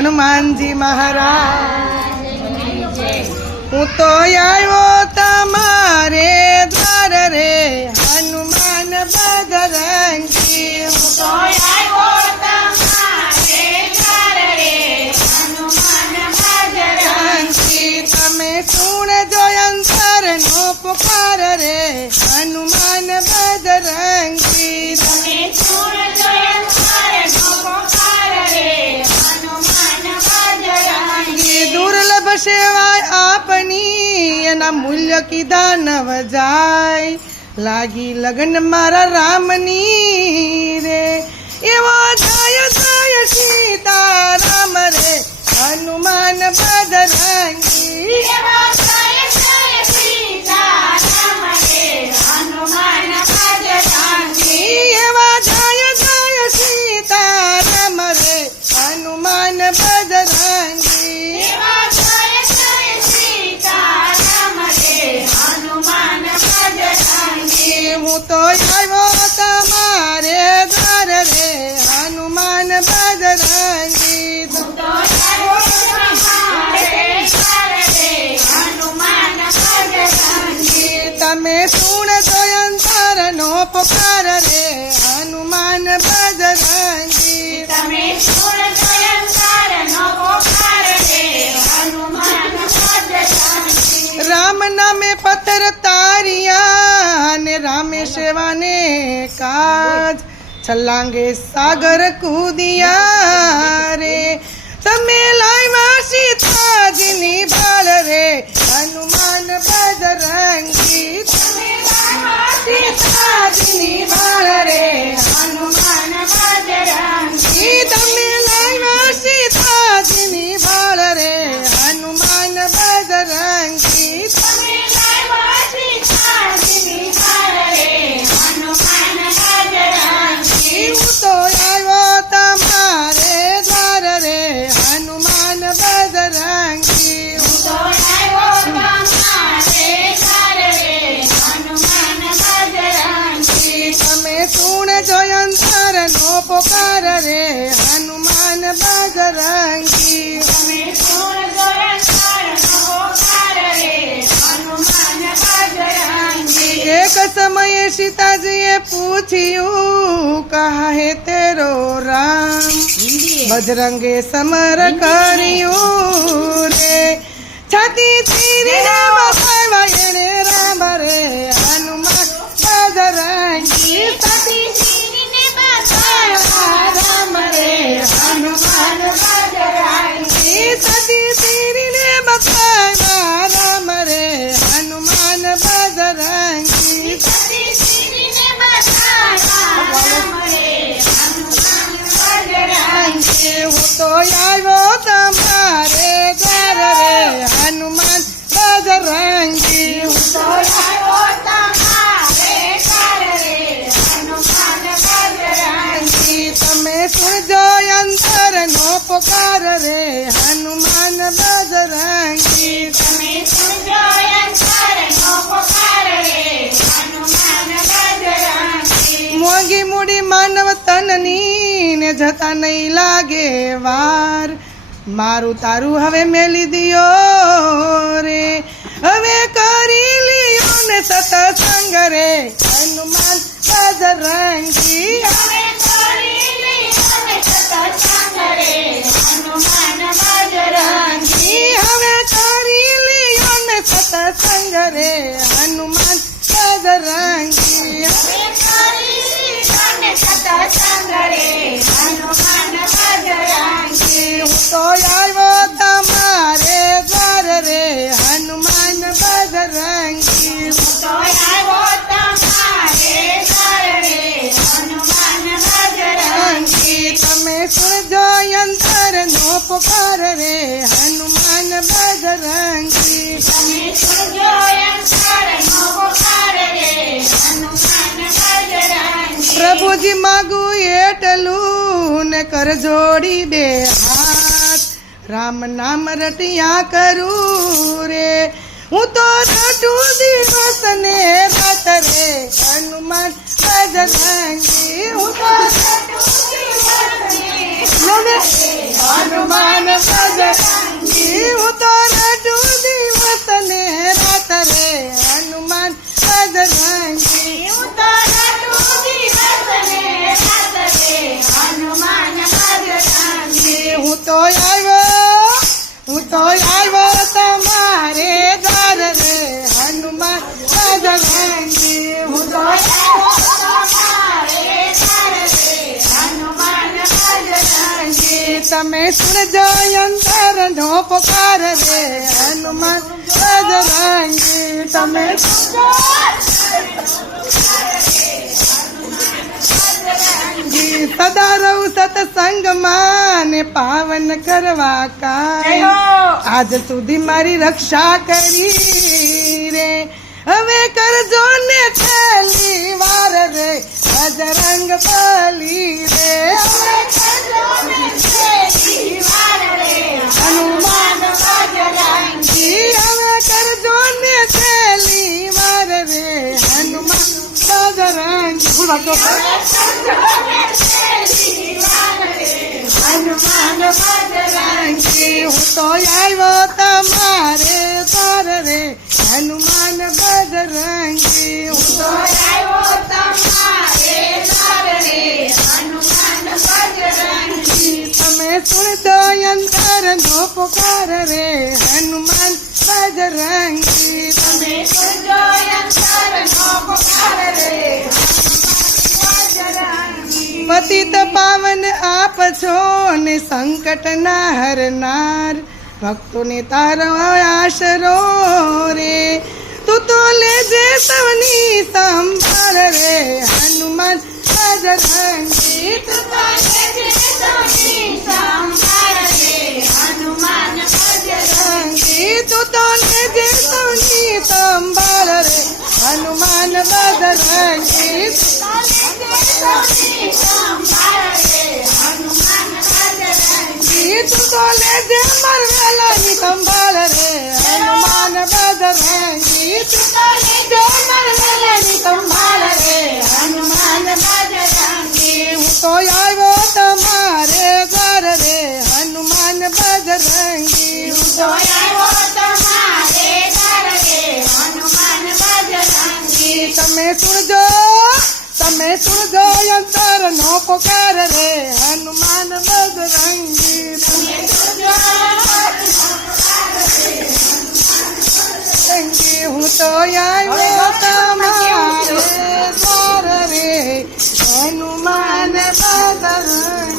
હનુમાનજી મહારાજ। હું તો આવ્યો તમારે દ્વાર રે હનુમાન બજરંગી। હું તો આવ્યો તમારે દ્વાર રે હનુમાન બજરંગી। તમે સુણજો અંતરનો પુકાર રે હનુમાન બજરંગી। તમે સુણજો અંતરનો પુકાર રે હનુમાન બજરંગી। દુર્લભ સેવાય આપની એના મૂલ્ય કીધા નવ જાય। લાગી લગન મારા રામની રે એવો જય જય સીતારામ રે હનુમાન બજરંગી। એવો જય જય સીતારામ રે હનુમાન બજરંગી। એવા જય જય સીતારામ રે હનુમાન બજરંગી। એવા જય જય સીતારામ રે હનુમાન બજરંગી। હું તો આવ્યો તમારે દ્વાર રે હનુમાન બજરંગી। હું તો આવ્યો તમારે દ્વાર રે હનુમાન બજરંગી। તમે સુણજો અંતરનો પુકાર રે હનુમાન બજરંગી। તમે સુણજો અંતરનો પુકાર રે હનુમાન બજરંગી। રામ નામે પથ્થર તારિયા ને રામે સેવાને કાજ। છલાંગે સાગર કૂદિયા રે તમે લાવ્યા સીતાજીની ભાળ રે હનુમાન બજરંગી। તમે લાવ્યા સીતાજીની ભાળ રે હનુમાન બજરંગી। તમે લાવ્યા સીતાજીની ભાળ રે હનુમાન બજરંગી। તમે લાવ્યા સીતાજીની ભાળ રે હનુમાન બજરંગી। હું તો આવ્યો તમારે દ્વાર રે હનુમાન બજરંગી। હું તો આવ્યો તમારે દ્વાર રે હનુમાન બજરંગી। તમે સુણજો અંતરનો પુકાર રે હનુમાન બજરંગી। તમે સુણજો અંતરનો પુકાર રે હનુમાન બજરંગી। એક સમયે સીતાજીએ પૂછ્યું કહા હે તેરો રામ। બજરંગે સમર કર્યું રે છાતી ચીરીને બસાવ્યા એણે રામ રે હનુમાન બજરંગી। છાતી ચીરીને બસાવ્યા રામ રે હનુમાન બજરંગી। છાતી ચીરીને બસાવ્યા રામ રે હનુમાન બજરંગી। છાતી ચીરીને બસાવ્યા રામ રે હનુમાન બજરંગી। હું તો આવ્યો તમારે દ્વાર રે હનુમાન બજરંગી। હું તો આવ્યો તમારે દ્વાર રે હનુમાન બજરંગી। તમે સુણજો અંતરનો પુકાર રે હનુમાન બજરંગી। તમે સુણજો અંતરનો પુકાર રે હનુમાન બજરંગી। મોંઘી મૂડી માનવ તનની ને જતા નહીં લાગે વાર। મારું તારું હવે મેલી દિયો રે હવે કરી લિયો ને સતસંગ રે હનુમાન બજરંગી। હવે કરી લિયો ને સતસંગ રે હનુમાન બજરંગી। હવે કરી લિયો ને સતસંગ રે હનુમાન બજરંગી। હવે કરી લિયો ને સતસંગ રે હનુમાન બજરંગી। હું તો આવ્યો તમારે દ્વાર રે હનુમાન બજરંગી। હું તો આવ્યો તમારે દ્વાર રે હનુમાન બજરંગી। તમે સુણજો અંતરનો પુકાર રે હનુમાન બજરંગી। તમે સુણજો અંતરનો પુકાર રે હનુમાન બજરંગી। પ્રભુજી માગું એટલું ને કર જોડી બે હાથ। રામ નામ રટિયા કરું રે હું તો રટું દિવસ ને રાત રે હનુમાન બજરંગી। હું તો રટું દિવસ ને રાત રે હનુમાન તો આવ્યો તમારે દ્વાર રે હનુમાન બજરંગી હું તો આવ્યો તમારે દ્વાર રે હનુમાન બજરંગી તમે સુણજો અંતર નો પુકાર રે હનુમાન બજરંગી તમે સદા રહું સત્સંગમાં ને પાવન કરવા કાય આજ સુધી મારી રક્ષા કરી રે હવે કરજો ને છેલ્લી વાર રે બજરંગ બલી રે હવે કરજો ને છેલ્લી વાર રે હનુમાન બજરંગી હવે કરજો ને છેલ્લી વાર રે હનુમાન બજરંગી હનુમાન બજરંગી હું તો આવ્યો તમારે દ્વાર રે હનુમાન બજરંગી હું તો આવ્યો તમારે દ્વાર રે હનુમાન બજરંગી તમે સુણજો અંતર નો પુકાર રે હનુમાન બજરંગી તમે સુણજો અંતર નો પુકાર રે પતિત પાવન આપ છો ને સંકટ ના હરનાર ભક્તોને તારો આશરો રે તું તો લેજે સૌની સંભાળ રે હનુમાન બજરંગી તું તો લેજે સૌની સંભાળ રે હનુમાન બજરંગી તું તો લેજે સૌની સંભાળ રે હનુમાન બજરંગી તું તો લેજે મરવેલાની સંભાળ રે હનુમાન બજરંગી તું તો લેજે મરવેલાની સંભાળ રે હનુમાન બજરંગી હું તો આવ્યો તમારે દ્વાર રે હનુમાન બજરંગી હું તો આવ્યો તમારે દ્વાર રે હનુમાન બજરંગી તમે સુણજો અંતર નો પુકાર રે હનુમાન બજરંગી તમે સુણજો હું તો આવ્યો તમારે દ્વાર રે હનુમાન બજરંગી